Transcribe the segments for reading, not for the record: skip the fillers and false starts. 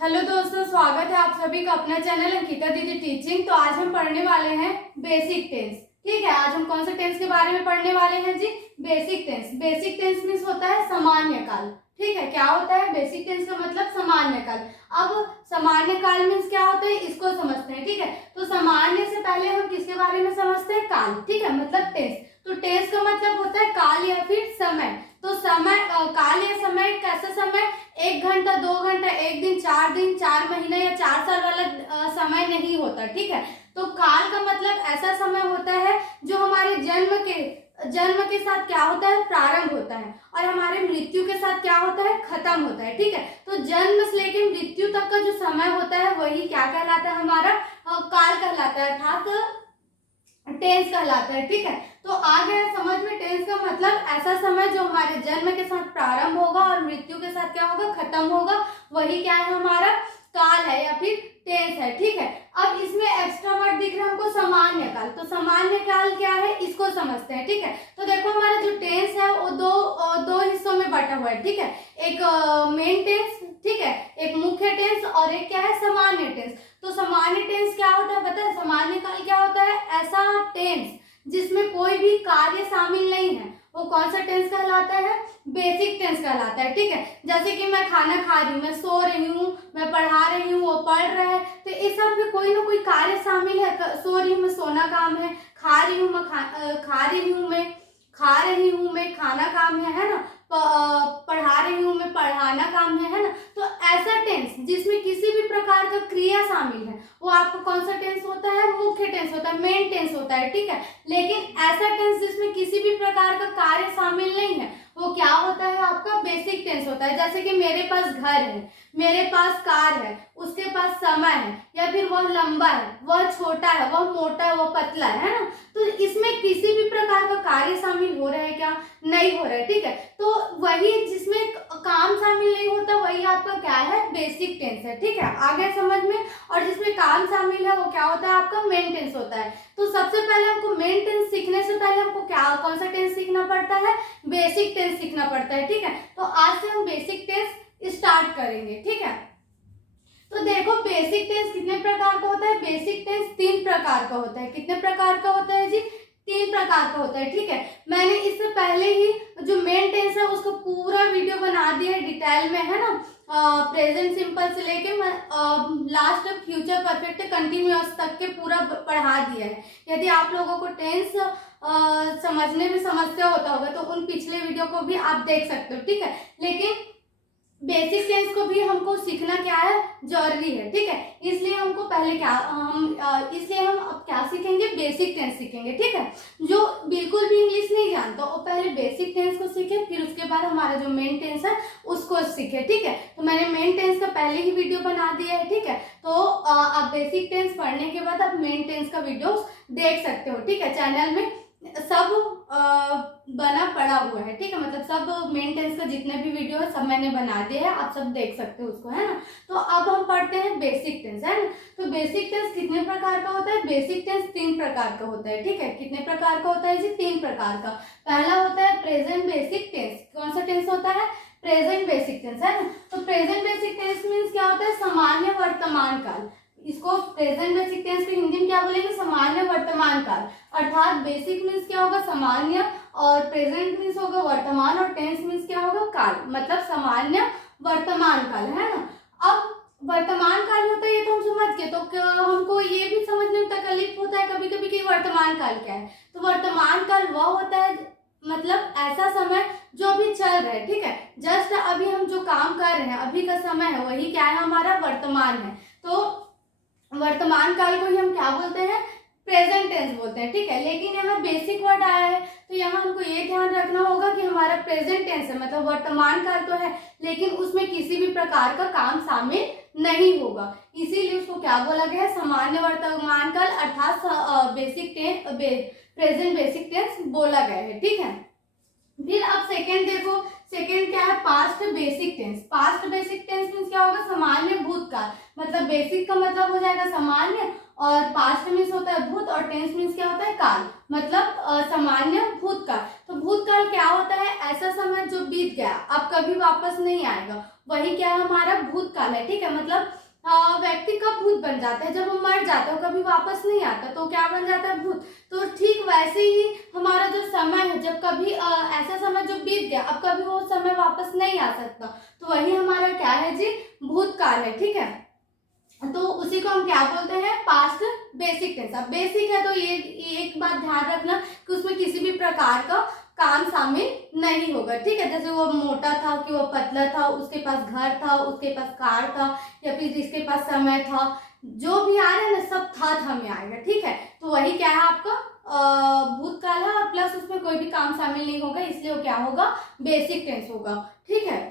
Hello दोस्तों, स्वागत है आप सभी का अपना चैनल अंकिता दीदी टीचिंग। तो आज हम पढ़ने वाले हैं बेसिक टेंस। ठीक है, आज हम कौन से टेंस के बारे में पढ़ने वाले हैं जी? Basic tense. Basic tense means होता है सामान्य काल। ठीक है, क्या होता है बेसिक टेंस का मतलब? सामान्य काल। अब सामान्य काल मीन्स क्या होता है, इसको समझते हैं। ठीक है, तो सामान्य से पहले हम किसके बारे में समझते हैं? काल। ठीक है, मतलब टेंस। तो टेंस का मतलब होता है काल या फिर समय। तो समय काल या समय कैसा समय? 1 घंटा, 2 घंटा, 1 दिन, 4 दिन, 4 महीना या 4 साल वाला समय नहीं होता। ठीक है, तो काल का मतलब ऐसा समय होता है जो हमारे जन्म के साथ क्या होता है? प्रारंभ होता है, और हमारे मृत्यु के साथ क्या होता है? खत्म होता है। ठीक है, तो जन्म से लेकर मृत्यु तक का जो समय होता है वही क्या कहलाता है? हमारा काल कहलाता है, अर्थात टेंस कहलाता है। ठीक है, तो आ गया समझ में टेंस का मतलब? ऐसा समय जो हमारे जन्म के साथ प्रारंभ होगा और मृत्यु के साथ क्या होगा? खत्म होगा, वही क्या है? हमारा काल है या फिर टेंस है। ठीक है, अब इसमें एक्स्ट्रा वर्ड दिख रहा है हमको, सामान्य काल। तो सामान्य काल क्या है, इसको समझते हैं। ठीक है, तो देखो हमारा जो टेंस है वो दो हिस्सों में बटा हुआ है। ठीक है, एक मेन टेंस, ठीक है, एक मुख्य टेंस, और एक क्या है? सामान्य टेंस। तो सामान्य टेंस क्या होता है पता है? सामान्य काल क्या होता है? ऐसा टेंस जिसमें कोई भी कार्य शामिल नहीं है, वो कौन सा टेंस कहलाता है? बेसिक टेंस कहलाता है। ठीक है, जैसे कि मैं खाना खा रही हूँ, मैं सो रही हूँ, मैं पढ़ा रही हूँ, वो पढ़ रहा है, तो इस सब में कोई ना कोई कार्य शामिल है। सो रही हूँ मैं, सोना काम है। खा रही हूँ मैं, खा रही हूँ मैं, खा रही हूँ मैं, खाना काम है ना। पढ़ा रही हूँ मैं, पढ़ाना काम है ना। तो ऐसा टेंस जिसमें किसी भी प्रकार का क्रिया शामिल है वो आपका कौन सा टेंस होता है? मुख्य टेंस होता है, मेन टेंस होता है। ठीक है, लेकिन ऐसा टेंस जिसमें किसी भी प्रकार का कार्य शामिल नहीं है वो क्या होता है? आपका बेसिक टेंस होता है। जैसे कि मेरे पास घर है, मेरे पास कार है, उसके पास समय है, या फिर वह लंबा है, वह छोटा है, वह मोटा है, वह पतला है ना। तो इसमें किसी भी प्रकार का कार्य शामिल हो रहा है क्या? नहीं हो रहा है। ठीक है, तो वही जिसमें काम शामिल नहीं होता वही आपका क्या है? बेसिक टेंस है। ठीक है, आगे समझ में। और जिसमें काम शामिल है वो क्या होता है? आपका मेन टेंस होता है। तो सबसे पहले हमको मेन टेंस सीखने से पहले हमको क्या कौन सा टेंस सीखना पड़ता है? बेसिक टेंस सीखना पड़ता है। ठीक है, तो आज से हम बेसिक टेंस स्टार्ट करेंगे। ठीक है, तो देखो बेसिक टेंस कितने प्रकार का होता है? बेसिक टेंस 3 प्रकार का होता है। कितने प्रकार का होता है जी? 3 प्रकार का होता है। ठीक है, मैंने इससे पहले ही जो मेन टेंस है उसका पूरा वीडियो बना दिया है डिटेल में, है ना। प्रेजेंट सिंपल से लेके लास्ट फ्यूचर परफेक्ट कंटिन्यूअस तक के पूरा पढ़ा दिया है। यदि आप लोगों को टेंस समझने में समस्या होता होगा तो उन पिछले वीडियो को भी आप देख सकते हो। ठीक है, लेकिन बेसिक टेंस को भी हमको सीखना क्या है? जरूरी है। ठीक है, इसलिए हमको पहले क्या इसलिए हम अब क्या सीखेंगे? बेसिक टेंस सीखेंगे। ठीक है, जो बिल्कुल भी इंग्लिश नहीं जानता वो पहले बेसिक टेंस को सीखे, फिर उसके बाद हमारा जो मेन टेंस है उसको सीखे। ठीक है, तो मैंने मेन टेंस का पहले ही वीडियो बना दिया है। ठीक है, तो आप बेसिक टेंस पढ़ने के बाद आप मेन टेंस का वीडियो देख सकते हो। ठीक है, चैनल में सब बना पड़ा हुआ है। ठीक है, मतलब सब मेन टेंस का जितने भी वीडियो है सब मैंने बना दिए हैं, आप सब देख सकते हो उसको, है ना। तो अब हम पढ़ते हैं बेसिक टेंस, है ना। तो बेसिक टेंस कितने प्रकार का होता है? बेसिक टेंस 3 प्रकार का होता है। ठीक है, कितने प्रकार का होता है जी? 3 प्रकार का। पहला होता है प्रेजेंट बेसिक टेंस। कौन सा टेंस होता है? प्रेजेंट बेसिक टेंस, है ना। तो प्रेजेंट बेसिक टेंस मीन्स क्या होता है? सामान्य वर्तमान काल। इसको प्रेजेंट बेसिक टेंस को हिंदी में क्या बोलेंगे? सामान्य वर्तमान काल। अर्थात बेसिक मीन्स क्या होगा? सामान्य, और प्रेजेंट मीन्स होगा वर्तमान, और टेंस मीन्स क्या होगा? काल, मतलब सामान्य वर्तमान काल, है ना। अब वर्तमान काल होता है ये तो हम समझ गए, तो हमको ये भी समझने में तकलीफ होता है कभी कभी कि वर्तमान काल क्या है। तो वर्तमान काल वह होता है, मतलब ऐसा समय जो अभी चल रहा है। ठीक है, जस्ट अभी हम जो काम कर रहे हैं अभी का समय है वही क्या है? हमारा वर्तमान है। तो वर्तमान काल को ही हम क्या बोलते हैं? प्रेजेंट टेंस बोलते हैं। ठीक है, लेकिन यहाँ बेसिक वर्ड आया है तो यहाँ हमको ये ध्यान रखना होगा कि हमारा प्रेजेंट टेंस है, मतलब वर्तमान काल तो है लेकिन उसमें किसी भी प्रकार का काम शामिल नहीं होगा, इसीलिए उसको क्या बोला गया है? सामान्य वर्तमान काल, अर्थात basic tense, present basic tense बोला गया है। ठीक है, फिर अब सेकेंड देखो, सेकेंड क्या है? Past basic tense. Past basic tense means क्या होगा? सामान्य भूतकाल, मतलब मतलब बेसिक का मतलब हो जाएगा सामान्य, और पास्ट मीन्स होता है भूत, और टेंस मीन्स क्या होता है काल, मतलब सामान्य भूतकाल। तो भूतकाल क्या होता है, ऐसा समय जो बीत गया अब कभी वापस नहीं आएगा, वही क्या है हमारा भूतकाल है। ठीक है, मतलब व्यक्ति कब भूत बन जाता है, जब वो मर जाता है, कभी वापस नहीं आता, तो क्या बन जाता है भूत। तो ठीक वैसे ही हमारा जो समय है, जब कभी ऐसा समय जो बीत गया अब कभी वो समय वापस नहीं आ सकता, तो वही हमारा क्या है जी, भूतकाल है। ठीक है, तो उसी को हम क्या बोलते हैं, पास्ट बेसिक टेंस। अब बेसिक है तो ये एक बात ध्यान रखना कि उसमें किसी भी प्रकार का काम शामिल नहीं होगा। ठीक है, जैसे वो मोटा था कि वो पतला था, उसके पास घर था, उसके पास कार था, या फिर जिसके पास समय था, जो भी आ रहा है ना सब था में आएगा। ठीक है, तो वही क्या है आपका भूतकाल है, और प्लस उसमें कोई भी काम शामिल नहीं होगा, इसलिए वो क्या होगा, बेसिक टेंस होगा। ठीक है,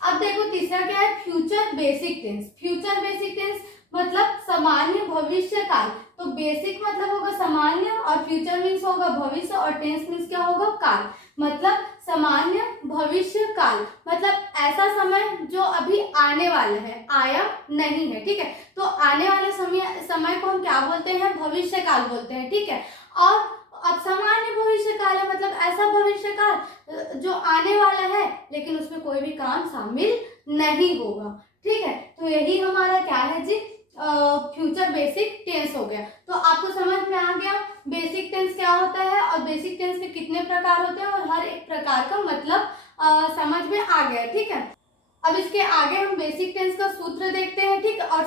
अब देखो तीसरा क्या है, future basic tense. Future basic tense मतलब सामान्य भविष्य काल। तो बेसिक मतलब होगा सामान्य, और फ्यूचर मीन्स होगा भविष्य, और टेंस मीन्स क्या होगा, काल। मतलब सामान्य भविष्य काल मतलब ऐसा समय जो अभी आने वाला है, आया नहीं है। ठीक है, तो आने वाले समय को हम क्या बोलते हैं, भविष्य काल बोलते हैं। ठीक है, और अब सामान्य भविष्य काल है मतलब ऐसा भविष्य काल जो आने वाला है लेकिन उसमें कोई भी काम शामिल नहीं होगा। ठीक है, तो यही हमारा क्या है जी, फ्यूचर बेसिक टेंस हो गया। तो आपको समझ में आ गया बेसिक टेंस क्या होता है, और बेसिक टेंस के कितने प्रकार होते हैं, और हर एक प्रकार का मतलब समझ में आ गया। ठीक है, अब इसके आगे हम बेसिक टेंस का सूत्र देखते हैं। ठीक है, और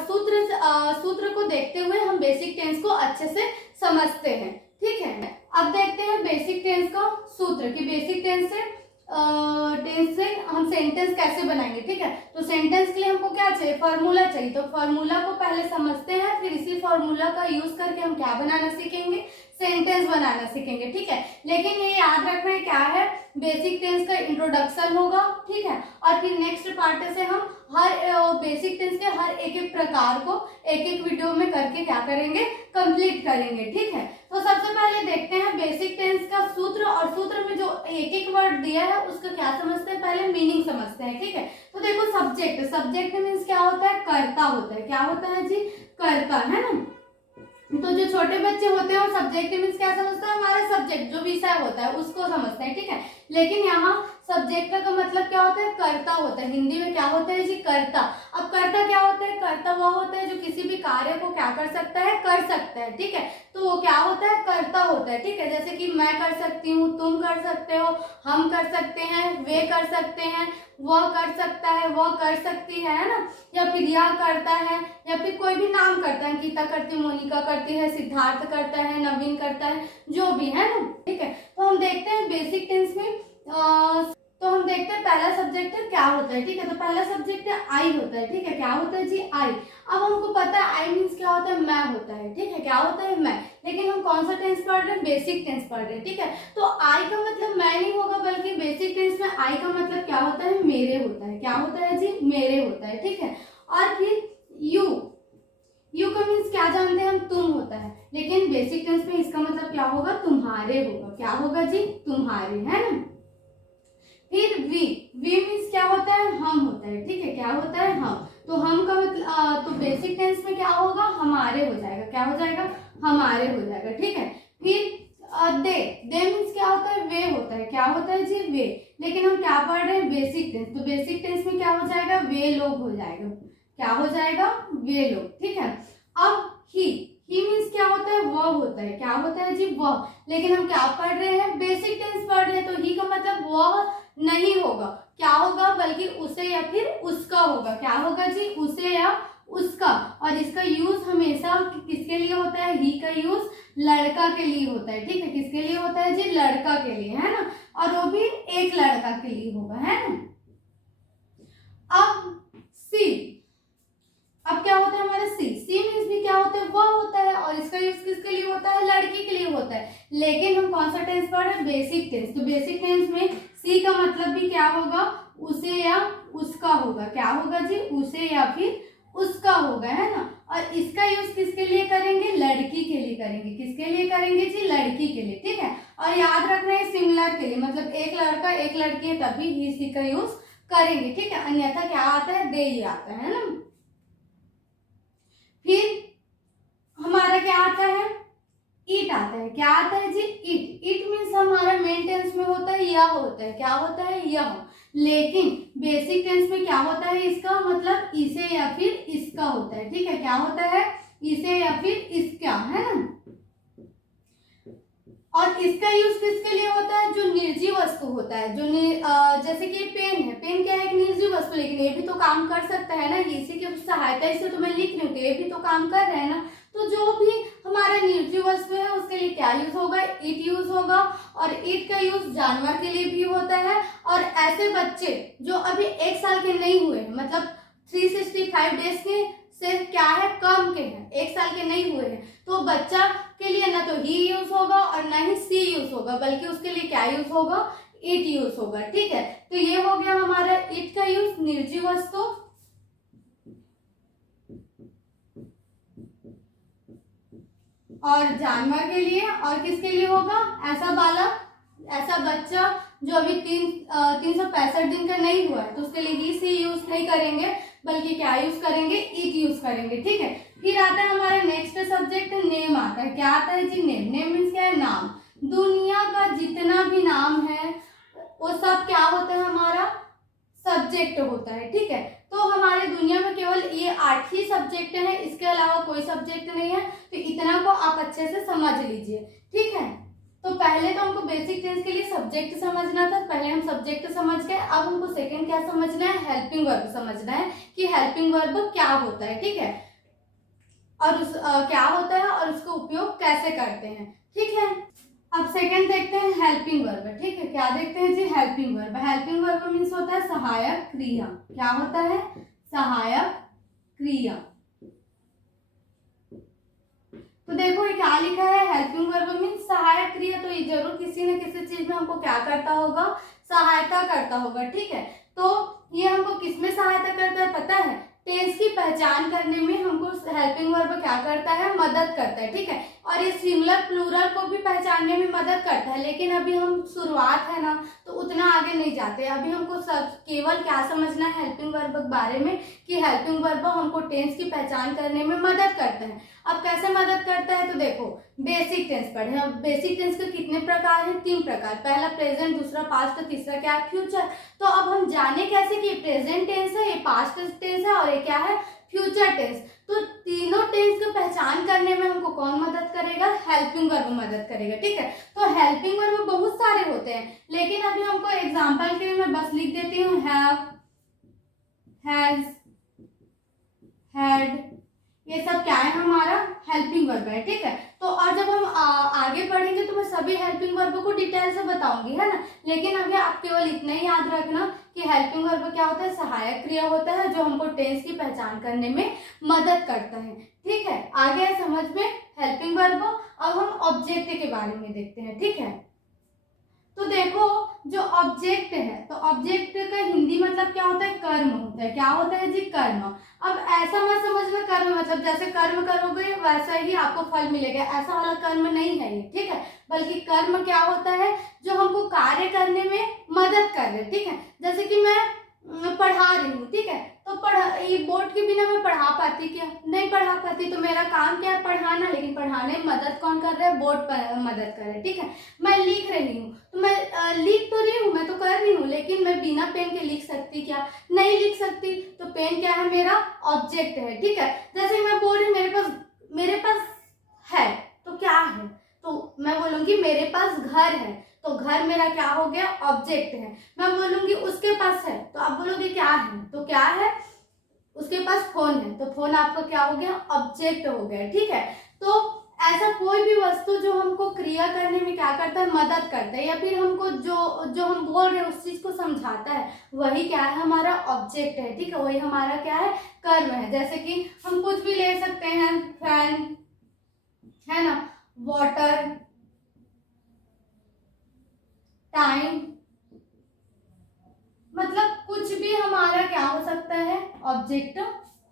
सूत्र को देखते हुए हम बेसिक टेंस को अच्छे से समझते हैं। ठीक है, अब देखते हैं बेसिक टेंस का सूत्र कि बेसिक टेंस से हम सेंटेंस कैसे बनाएंगे। ठीक है, तो सेंटेंस के लिए हमको क्या चाहिए, फॉर्मूला चाहिए। तो फॉर्मूला को पहले समझते हैं, फिर इसी फॉर्मूला का यूज करके हम क्या बनाना सीखेंगे, सेंटेंस बनाना सीखेंगे। ठीक है, लेकिन ये याद रखना है क्या है, बेसिक टेंस का इंट्रोडक्शन होगा। ठीक है, और फिर नेक्स्ट पार्ट से हम हर बेसिक टेंस के हर एक प्रकार को एक वीडियो में करके क्या करेंगे, कंप्लीट करेंगे। ठीक है, तो सबसे पहले देखते हैं बेसिक टेंस का सूत्र, और सूत्र में जो एक वर्ड दिया है उसका क्या समझते हैं, पहले मीनिंग समझते हैं। ठीक है, तो देखो सब्जेक्ट मीन्स क्या होता है, कर्ता होता है। क्या होता है जी, कर्ता, है ना। तो जो छोटे बच्चे होते हैं वो सब्जेक्ट मीन्स क्या समझते हैं, हमारा सब्जेक्ट जो विषय होता है उसको समझते हैं। ठीक है, लेकिन यहाँ सब्जेक्ट का मतलब क्या होता है, कर्ता होता है। हिंदी में क्या होता है जी, कर्ता। अब कर्ता क्या होता है, कर्ता वह होता है जो किसी भी कार्य को क्या कर सकता है, कर सकता है। ठीक है, तो वो क्या होता है, कर्ता होता है। ठीक है, जैसे कि मैं कर सकती हूँ, तुम कर सकते हो, हम कर सकते हैं, वे कर सकते हैं, वह कर सकता है, वह कर सकती है ना, या फिर यह करता है, या फिर कोई भी नाम करता है, गीता करती है, मोनिका करती है, सिद्धार्थ करता है, नवीन करता है, जो भी है ना। ठीक है, तो हम देखते हैं बेसिक टेंस में तो हम देखते हैं पहला सब्जेक्ट क्या होता है। ठीक है, तो पहला सब्जेक्ट आई होता है। ठीक है, क्या होता है जी, आई। अब हमको पता है आई मीन्स क्या होता है, मैं होता है। ठीक है, क्या होता है, मैं। लेकिन हम कौन सा टेंस पढ़ रहे हैं, बेसिक टेंस पढ़ रहे हैं। ठीक है, तो आई का मतलब मैं नहीं होगा, बल्कि बेसिक टेंस में आई का मतलब क्या होता है, मेरे होता है। क्या होता है जी, मेरे होता है। ठीक है, और फिर यू का मीन्स क्या जानते हैं हम, तुम होता है, लेकिन बेसिक टेंस में इसका मतलब क्या होगा, तुम्हारे होगा। क्या होगा जी, तुम्हारे, है ना। फिर वी मीन्स क्या होता है, हम होता है। ठीक है, क्या होता है, हम। तो हम का मतलब तो बेसिक टेंस में क्या होगा, हमारे हो जाएगा। क्या हो जाएगा, हमारे हो जाएगा। ठीक है, फिर दे मीन्स क्या होता है, वे होता है। क्या होता है जी, वे। लेकिन हम क्या पढ़ रहे हैं, बेसिक टेंस। तो बेसिक टेंस में क्या हो जाएगा, वे लोग हो जाएगा। क्या हो जाएगा, वे लोग। ठीक है, अब ही मीन्स क्या होता है, वह होता है। क्या होता है जी, वह। लेकिन हम क्या पढ़ रहे हैं, बेसिक टेंस पढ़ रहे हैं, तो ही का मतलब वह नहीं होगा, क्या होगा, बल्कि उसे या फिर उसका होगा। क्या होगा जी, उसे या उसका। और इसका यूज हमेशा किसके लिए होता है, ही का यूज लड़का के लिए होता है। ठीक है, किसके लिए होता है जी, लड़का के लिए, है ना, और वो भी एक लड़का के लिए होगा, है ना। अब सी, अब क्या होता है हमारा सी मीन्स भी क्या होता है, वह होता है, और इसका यूज किसके लिए होता है, लड़की के लिए होता है। लेकिन हम कौन सा टेंस पढ़ रहे हैं, बेसिक टेंस। तो बेसिक टेंस में सी का मतलब भी क्या होगा, उसे या उसका होगा। क्या होगा जी, उसे या फिर उसका होगा, है ना। और इसका यूज किसके लिए करेंगे, लड़की के लिए करेंगे। किसके लिए करेंगे जी, लड़की के लिए। ठीक है, और याद रखना है सिमिलर के लिए, मतलब एक लड़का एक लड़की है तभी ही सी का यूज करेंगे। ठीक है, अन्यथा क्या आता है, दे ही आता है ना। फिर हमारा क्या आता है, इट आता है। क्या आता है जी, इट। इट मीन्स हमारा मेन टेंस में होता है यह होता है, क्या होता है, यह। लेकिन बेसिक टेंस में क्या होता है, इसका मतलब इसे या फिर इसका होता है। ठीक है, क्या होता है, इसे या फिर इसका, है ना। और इसका यूज किसके लिए होता है, जो निर्जीव वस्तु होता है, जो जैसे कि पेन है, पेन क्या है, एक निर्जीव वस्तु, लेकिन ये भी तो काम कर सकता है ना, इसी की सहायता से तो मैं लिख रही हूँ, तो ये भी तो काम कर रहे हैं ना। तो जो भी हमारा निर्जीव वस्तु है उसके लिए क्या यूज होगा, इट यूज होगा। और इट का यूज जानवर के लिए भी होता है। और ऐसे बच्चे जो अभी 1 साल के नहीं हुए, मतलब 365 डेज के से क्या है, कम के हैं, 1 साल के नहीं हुए हैं, तो बच्चा के लिए ना तो ही यूज होगा और ना ही सी यूज होगा, बल्कि उसके लिए क्या यूज होगा, इट यूज होगा। ठीक है, तो ये हो गया हमारा इट का यूज निर्जीव वस्तु। और जानवर के लिए और किसके लिए होगा, ऐसा बालक, ऐसा बच्चा जो अभी 365 दिन का नहीं हुआ है, तो उसके लिए ही सी यूज नहीं करेंगे, बल्कि क्या यूज करेंगे, इट यूज करेंगे। ठीक है, फिर आता है हमारा नेक्स्ट सब्जेक्ट, नेम आता है। क्या आता है जी, नेम। नेम मीन्स क्या है, नाम। दुनिया का जितना भी नाम है वो सब क्या होता है, हमारा सब्जेक्ट होता है। ठीक है, तो हमारे दुनिया में केवल ये 8 ही सब्जेक्ट हैं, इसके अलावा कोई सब्जेक्ट नहीं है। तो इतना को आप अच्छे से समझ लीजिए। ठीक है, तो पहले तो हमको बेसिक टेंस के लिए सब्जेक्ट समझना था, पहले हम सब्जेक्ट समझ गए। अब हमको सेकंड क्या समझना है, हेल्पिंग वर्ब समझना है कि हेल्पिंग वर्ब क्या होता है। ठीक है, और क्या होता है और उसका उपयोग कैसे करते हैं। ठीक है, अब सेकंड देखते हैं हेल्पिंग वर्ब। ठीक है, क्या देखते हैं जी, helping verb. Helping verb means होता है सहायक क्रिया। क्या होता है, सहायक क्रिया। तो देखो ये क्या लिखा है, हेल्पिंग वर्ब मीन्स सहायक क्रिया, तो ये जरूर किसी न किसी चीज में हमको क्या करता होगा, सहायता करता होगा। ठीक है, तो ये हमको किसमें सहायता करता है पता है, टेंस की पहचान करने में हमको हेल्पिंग वर्ब क्या करता है, मदद करता है। ठीक है, और ये सिंगुलर प्लूरल को भी पहचानने में मदद करता है। लेकिन अभी हम शुरुआत है ना, तो उतना आगे नहीं जाते। अभी हमको सब केवल क्या समझना है हेल्पिंग वर्ब के बारे में, कि हेल्पिंग वर्ब हमको टेंस की पहचान करने में मदद करता है। अब कैसे मदद करता है, तो देखो बेसिक टेंस पढ़े। अब बेसिक टेंस के कितने प्रकार हैं, 3 प्रकार। पहला प्रेजेंट, दूसरा पास्ट, तीसरा क्या है, फ्यूचर। तो अब हम जाने कैसे कि प्रेजेंट टेंस है, ये पास्ट टेंस है और ये क्या है, फ्यूचर टेंस। तो तीनों टेंस की पहचान करने में हमको कौन मदद करेगा, हेल्पिंग वर्ब मदद करेगा। ठीक है, तो हेल्पिंग वर्ब बहुत सारे होते हैं, लेकिन अभी हमको एग्जांपल के लिए मैं बस लिख देती हूँ, हैव, हैज, हैड, ये सब क्या है, हमारा हेल्पिंग वर्ब है। ठीक है, तो और जब हम आगे बढ़ेंगे तो मैं सभी हेल्पिंग वर्ब को डिटेल से बताऊंगी, है ना। लेकिन अभी आप केवल इतना ही याद रखना कि हेल्पिंग वर्ब क्या होता है, सहायक क्रिया होता है, जो हमको टेंस की पहचान करने में मदद करता है। ठीक है, आगे है समझ में हेल्पिंग वर्ब। अब हम ऑब्जेक्ट के बारे में देखते हैं। ठीक है, तो देखो जो ऑब्जेक्ट है, तो ऑब्जेक्ट का हिंदी मतलब क्या होता है, कर्म होता है। क्या होता है जी, कर्म। अब ऐसा मत समझना कर्म मतलब जैसे कर्म करोगे वैसा ही आपको फल मिलेगा, ऐसा वाला कर्म नहीं है ये। ठीक है, बल्कि कर्म क्या होता है, जो हमको कार्य करने में मदद कर रहे। ठीक है, जैसे कि मैं पढ़ा रही हूँ, ठीक है, तो ये बोर्ड के बिना मैं पढ़ा पाती क्या, नहीं पढ़ा पाती। तो मेरा काम क्या है, पढ़ाना, लेकिन पढ़ाने में मदद कौन कर रहा है, बोर्ड पर मदद कर रहा है। ठीक है, मैं लिख रही हूँ, तो मैं लिख तो रही हूँ, मैं तो कर रही हूँ, लेकिन मैं बिना पेन के लिख सकती क्या, नहीं लिख सकती। तो पेन क्या है, मेरा ऑब्जेक्ट है। ठीक है, जैसे मैं बोल रही मेरे पास है, तो क्या है, तो मैं बोलूंगी मेरे पास घर है, तो घर मेरा क्या हो गया, ऑब्जेक्ट है। मैं बोलूंगी उसके पास है, तो आप बोलोगे क्या है, तो क्या है, उसके पास फोन है, तो फोन आपका क्या हो गया, ऑब्जेक्ट हो गया। ठीक है, तो ऐसा कोई भी वस्तु जो हमको क्रिया करने में क्या करता है, मदद करता है, या फिर हमको जो हम बोल रहे हैं उस चीज को समझाता है, वही क्या है, हमारा ऑब्जेक्ट है। ठीक है, वही हमारा क्या है, कर्म है। जैसे कि हम कुछ भी ले सकते हैं, फैन है ना, वाटर, टाइम, मतलब कुछ भी हमारा क्या हो सकता है, ऑब्जेक्ट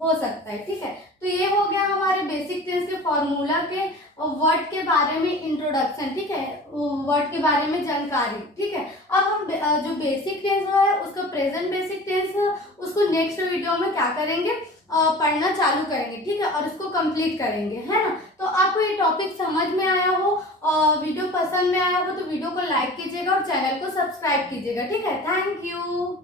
हो सकता है। ठीक है, तो ये हो गया हमारे बेसिक टेंस के फॉर्मूला के वर्ड के बारे में इंट्रोडक्शन। ठीक है, वर्ड के बारे में जानकारी। ठीक है, अब हम जो बेसिक टेंस है उसका प्रेजेंट बेसिक टेंस उसको नेक्स्ट वीडियो में क्या करेंगे, पढ़ना चालू करेंगे, ठीक है, और इसको कंप्लीट करेंगे, है ना। तो आपको ये टॉपिक समझ में आया हो और वीडियो पसंद में आया हो तो वीडियो को लाइक कीजिएगा और चैनल को सब्सक्राइब कीजिएगा, ठीक है। Thank you.